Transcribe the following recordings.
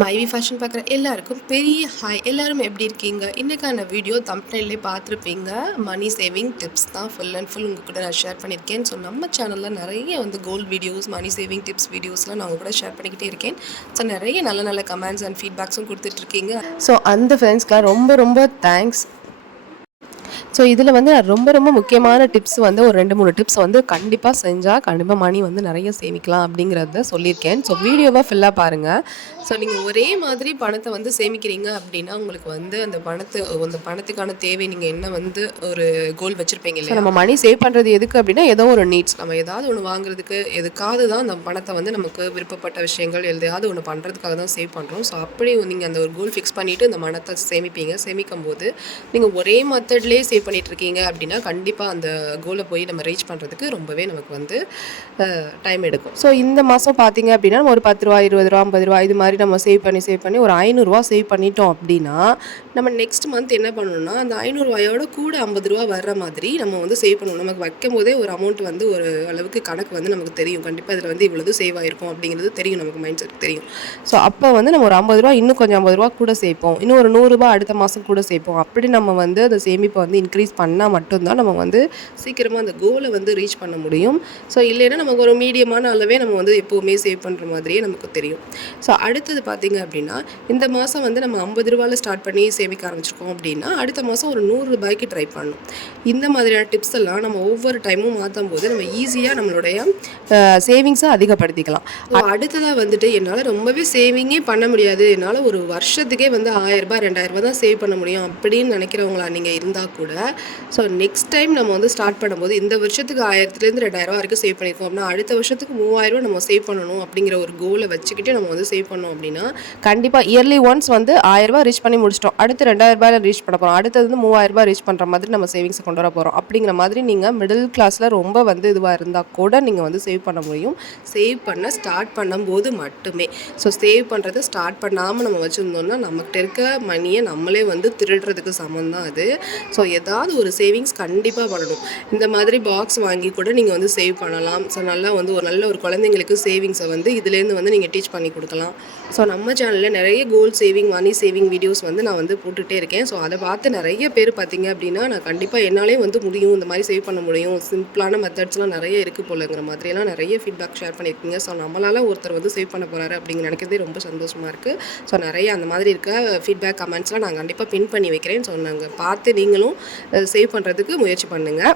மைவி ஃபேஷன் பார்க்குற எல்லாருக்கும் பெரிய ஹாய். எல்லாரும் எப்படி இருக்கீங்க? இன்றைக்கான வீடியோ தம்ப்நெயிலே பார்த்துருப்பீங்க. மணி சேவிங் டிப்ஸ் தான் ஃபுல் அண்ட் ஃபுல் உங்கள் கூட நான் ஷேர் பண்ணியிருக்கேன். ஸோ நம்ம சேனலில் நிறைய gold videos, money saving tips வீடியோஸ்லாம் நான் உங்கள் கூட ஷேர் பண்ணிக்கிட்டே இருக்கேன். ஸோ நிறைய நல்ல நல்ல கமெண்ட்ஸ் அண்ட் ஃபீட்பேக்ஸும் கொடுத்துட்ருக்கீங்க. ஸோ அந்த ஃப்ரெண்ட்ஸ்க்கெலாம் ரொம்ப ரொம்ப தேங்க்ஸ். ஸோ இதில் நான் ரொம்ப ரொம்ப முக்கியமான டிப்ஸ் ஒரு 2-3 டிப்ஸ் கண்டிப்பாக செஞ்சால் கண்டிப்பாக மணி நிறைய சேமிக்கலாம் அப்படிங்கிறத சொல்லியிருக்கேன். ஸோ வீடியோவாக ஃபுல்லாக பாருங்கள். ஸோ நீங்கள் ஒரே மாதிரி பணத்தை சேமிக்கிறீங்க அப்படின்னா உங்களுக்கு அந்த பணத்துக்கான தேவை நீங்கள் என்ன ஒரு கோல் வச்சுருப்பீங்க இல்லையா? நம்ம மணி சேவ் பண்ணுறது எதுக்கு அப்படின்னா ஏதோ ஒரு நீட்ஸ், நம்ம ஏதாவது ஒன்று வாங்குறதுக்கு எதுக்காவது தான் அந்த பணத்தை நமக்கு விருப்பப்பட்ட விஷயங்கள் எதையாவது ஒன்று பண்ணுறதுக்காக தான் சேவ் பண்ணுறோம். ஸோ அப்படி நீங்கள் அந்த ஒரு கோல் ஃபிக்ஸ் பண்ணிவிட்டு அந்த பணத்தை சேமிப்பீங்க. சேமிக்கும் போது நீங்கள் ஒரே மெத்தட்லேயே சேவ் பண்ணிகிட்ருக்கீங்க அப்படின்னா கண்டிப்பாக அந்த கோலை போய் நம்ம ரீச் பண்ணுறதுக்கு ரொம்பவே நமக்கு டைம் எடுக்கும். ஸோ இந்த மாதம் பார்த்தீங்க அப்படின்னா நம்ம ஒரு 10 ரூபா, 20 ரூபா, 50 ரூபா இது மாதிரி நம்ம சேவ் பண்ணி ஒரு 500 ரூபா சேவ் பண்ணிட்டோம் அப்படின்னா நம்ம நெக்ஸ்ட் மந்த் என்ன பண்ணணும்னா அந்த 500 ரூபாயோட கூட 50 ரூபா வர்ற மாதிரி நம்ம சேவ் பண்ணணும். நமக்கு வைக்கும் போதே ஒரு அமௌண்ட் ஒரு அளவுக்கு கணக்கு நமக்கு தெரியும். கண்டிப்பாக இதில் இவ்வளவு சேவ் ஆகிருக்கும் அப்படிங்கிறது தெரியும், நமக்கு மைண்ட் செட் தெரியும். ஸோ அப்போ நம்ம ஒரு 50 ரூபா இன்னும் கொஞ்சம் 50 ரூபா கூட சேர்ப்போம், இன்னும் ஒரு 100 ரூபா அடுத்த மாதம் கூட சேர்ப்போம். அப்படி நம்ம அந்த சேமிப்பை இன்க்ரீஸ் பண்ணால் மட்டும்தான் நம்ம சீக்கிரமாக அந்த கோலை ரீச் பண்ண முடியும். ஸோ இல்லைன்னா நமக்கு ஒரு மீடியமான அளவே நம்ம எப்போவுமே சேவ் பண்ணுற மாதிரியே நமக்கு தெரியும். ஸோ அடுத்தது பார்த்திங்க அப்படின்னா இந்த மாதம் நம்ம 50 ரூபாயில் ஸ்டார்ட் பண்ணி சேமிக்க ஆரம்பிச்சிருக்கோம் அப்படின்னா அடுத்த மாதம் ஒரு 100 ரூபாய்க்கு ட்ரை பண்ணணும். இந்த மாதிரியான டிப்ஸ் எல்லாம் நம்ம ஒவ்வொரு டைமும் மாற்றும் போது நம்ம ஈஸியாக நம்மளுடைய சேவிங்ஸை அதிகப்படுத்திக்கலாம். அடுத்ததாக என்னால் ரொம்பவே சேவிங்கே பண்ண முடியாது, என்னால் ஒரு வருஷத்துக்கே 1000 ரூபாய் 2000 ரூபாய் தான் சேவ் பண்ண முடியும் அப்படின்னு நினைக்கிறவங்களா நீங்கள் இருந்தால் கூட ஸோ நெக்ஸ்ட் டைம் நம்ம ஸ்டார்ட் பண்ணும்போது இந்த வருஷத்துக்கு 1000லேருந்து 2000 ரூபா வரைக்கும் சேவ் பண்ணியிருக்கோம் அப்படின்னா அடுத்த வருஷத்துக்கு 3000 ரூபா நம்ம சேவ் பண்ணணும் அப்படிங்கிற ஒரு கோலை வச்சுக்கிட்டு நம்ம சேவ் பண்ணோம் அப்படின்னா கண்டிப்பாக இயர்லி ஒன்ஸ் 1000 ரூபா ரீச் பண்ணி முடிச்சிட்டோம், அடுத்து 2000 ரூபாயில் ரீச் பண்ண போகிறோம், அடுத்தது 3000 ரூபாய் ரீச் பண்ணுற மாதிரி நம்ம சேவிங்ஸை கொண்டு வர போகிறோம். அப்படிங்கிற மாதிரி நீங்கள் மிடில் கிளாஸில் ரொம்ப இதுவாக இருந்தால் கூட நீங்கள் சேவ் பண்ண முடியும். சேவ் பண்ண ஸ்டார்ட் பண்ணும்போது மட்டுமே. ஸோ சேவ் பண்ணுறதை ஸ்டார்ட் பண்ணாமல் நம்ம வச்சுருந்தோம்னா நம்மகிட்ட இருக்க மணியை நம்மளே திருடுறதுக்கு சமம் தான் அது. ஸோ ஏதாவது ஒரு சேவிங்ஸ் கண்டிப்பாக பண்ணணும். இந்த மாதிரி பாக்ஸ் வாங்கி கூட நீங்கள் சேவ் பண்ணலாம். ஸோ நல்லா ஒரு நல்ல ஒரு குழந்தைங்களுக்கு சேவிங்ஸை இதுலேருந்து நீங்கள் டீச் பண்ணி கொடுக்கலாம். ஸோ நம்ம சேனலில் நிறைய கோல் சேவிங், மணி சேவிங் வீடியோஸ் நான் போட்டுகிட்டே இருக்கேன். ஸோ அதை பார்த்து நிறைய பேர் பார்த்தீங்க அப்படின்னா நான் கண்டிப்பாக என்னாலே முடியும், இந்த மாதிரி சேவ் பண்ண முடியும், சிம்பிளான மெத்தட்ஸ்லாம் நிறைய இருக்குது போலங்கிற மாதிரியெல்லாம் நிறைய ஃபீட்பேக் ஷேர் பண்ணியிருக்கீங்க. ஸோ நம்மளால் ஒருத்தர் சேவ் பண்ண போகிறாரு அப்படிங்கிற நினைக்கிறதே ரொம்ப சந்தோஷமாக இருக்குது. ஸோ நிறைய அந்த மாதிரி இருக்க ஃபீட்பேக் கமெண்ட்ஸ்லாம் நான் கண்டிப்பாக பின் பண்ணி வைக்கிறேன். ஸோ நாங்கள் பார்த்து நீங்களும் சேவ் பண்ணுறதுக்கு முயற்சி பண்ணுங்கள்.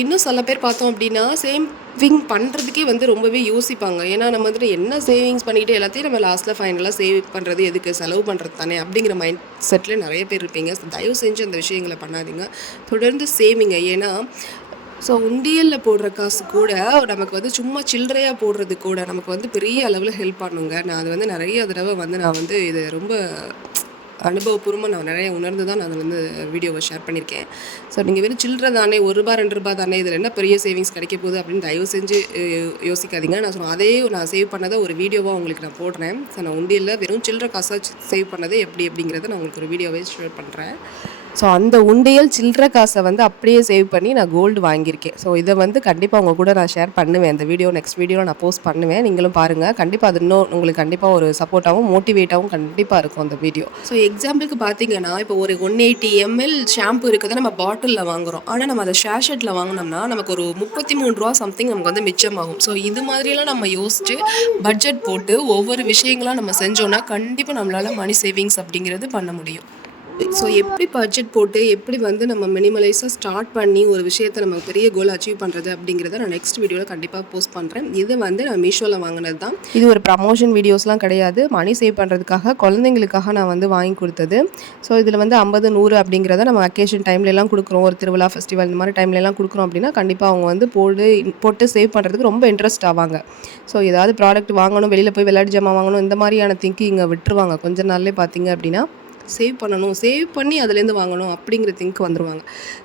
இன்னும் சில பேர் பார்த்தோம் அப்படின்னா சேவிங் பண்ணுறதுக்கே ரொம்பவே யோசிப்பாங்க. ஏன்னா நம்ம என்ன சேவிங்ஸ் பண்ணிக்கிட்டு எல்லாத்தையும் நம்ம லாஸ்ட்டில் ஃபைனலாக சேவ் பண்ணுறது எதுக்கு, செலவு பண்ணுறது தானே அப்படிங்கிற மைண்ட் செட்டில் நிறைய பேர் இருப்பீங்க. தயவு செஞ்சு அந்த விஷயங்களை பண்ணாதீங்க, தொடர்ந்து சேவிங்க. ஏன்னா ஸோ உண்டியலில் போடுற காசு கூட நமக்கு சும்மா சில்லறையாக போடுறது கூட நமக்கு பெரிய அளவில் ஹெல்ப் பண்ணுங்க. நான் அது நிறைய தடவை நான் இது ரொம்ப அனுபவபூர்வமாக நான் நிறைய உணர்ந்து தான் நான் வீடியோவை ஷேர் பண்ணியிருக்கேன். ஸோ நீங்கள் வெறும் சில்லறை தானே, 1 ரூபா 2 ரூபா தானே, இதில் என்ன பெரிய சேவிங்ஸ் கிடைக்க போகுது அப்படின்னு தயவு செஞ்சு யோசிக்காதீங்க. நான் சேவ் பண்ணதை ஒரு வீடியோவாக உங்களுக்கு நான் போடுறேன். ஸோ நான் உண்டியலில் வெறும் சில்லறை காசாக சேவ் பண்ணதே எப்படி அப்படிங்கிறத நான் உங்களுக்கு ஒரு வீடியோவே ஷேர் பண்ணுறேன். ஸோ அந்த உண்டியல் சில்லறை காசை அப்படியே சேவ் பண்ணி நான் கோல்டு வாங்கியிருக்கேன். ஸோ இதை கண்டிப்பாக உங்கள் கூட நான் ஷேர் பண்ணுவேன். இந்த நெக்ஸ்ட் வீடியோவில் நான் போஸ்ட் பண்ணுவேன், நீங்களும் பாருங்கள். கண்டிப்பாக அது இன்னும் உங்களுக்கு கண்டிப்பாக ஒரு சப்போர்ட்டாகவும் மோட்டிவேட்டாகவும் கண்டிப்பாக இருக்கும் அந்த வீடியோ. ஸோ எக்ஸாம்பிளுக்கு பார்த்தீங்கன்னா இப்போ ஒரு 180 ml ஷாம்பு இருக்குது நம்ம பாட்டிலில் வாங்குகிறோம். ஆனால் நம்ம அதை ஷேஷெட்டில் வாங்கினோம்னா நமக்கு ஒரு 33 ரூபா சம்திங் நமக்கு மிச்சமாகும். ஸோ இது மாதிரியெல்லாம் நம்ம யோசிச்சு பட்ஜெட் போட்டு ஒவ்வொரு விஷயங்களாக நம்ம செஞ்சோன்னா கண்டிப்பாக நம்மளால் மணி சேவிங்ஸ் அப்படிங்கிறது பண்ண முடியும். ஸோ எப்படி பட்ஜெட் போட்டு எப்படி நம்ம மினிமலைஸாக ஸ்டார்ட் பண்ணி ஒரு விஷயத்தை நம்ம பெரிய கோல் அச்சீவ் பண்ணுறது அப்படிங்கிறத நான் நெக்ஸ்ட் வீடியோவில் கண்டிப்பாக போஸ்ட் பண்ணுறேன். இது நான் மீஷோவில் வாங்கினது தான். இது ஒரு ப்ரமோஷன் வீடியோஸ்லாம் கிடையாது, மணி சேவ் பண்ணுறதுக்காக குழந்தைங்களுக்காக நான் வாங்கி கொடுத்தது. ஸோ இதில் 50, 100 அப்படிங்கிறத நம்ம அக்கேஷன் டைம்லலாம் கொடுக்குறோம், ஒரு திருவிழா ஃபெஸ்டிவல் இந்த மாதிரி டைம்லலாம் கொடுக்குறோம் அப்படின்னா கண்டிப்பாக அவங்க போட்டு சேவ் பண்ணுறதுக்கு ரொம்ப இன்ட்ரெஸ்ட் ஆவாங்க. ஸோ ஏதாவது ப்ராடக்ட் வாங்கணும், வெளியில் போய் விளையாட்டு ஜாமான் வாங்கணும், இந்த மாதிரியான திங்கிங்கை விட்டுருவாங்க. கொஞ்ச நாள்லேயே பார்த்தீங்க அப்படின்னா சேவ் பண்ணணும், சேவ் பண்ணி அதுலேருந்து வாங்கணும் அப்படிங்கிற திங்க் வந்துடுவாங்க.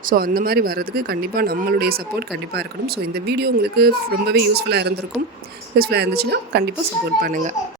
ஸோ அந்த மாதிரி வர்றதுக்கு கண்டிப்பாக நம்மளுடைய சப்போர்ட் கண்டிப்பாக இருக்கணும். ஸோ இந்த வீடியோ உங்களுக்கு ரொம்பவே யூஸ்ஃபுல்லாக இருந்திருக்கும். யூஸ்ஃபுல்லாக இருந்துச்சுன்னா கண்டிப்பாக சப்போர்ட் பண்ணுங்கள்.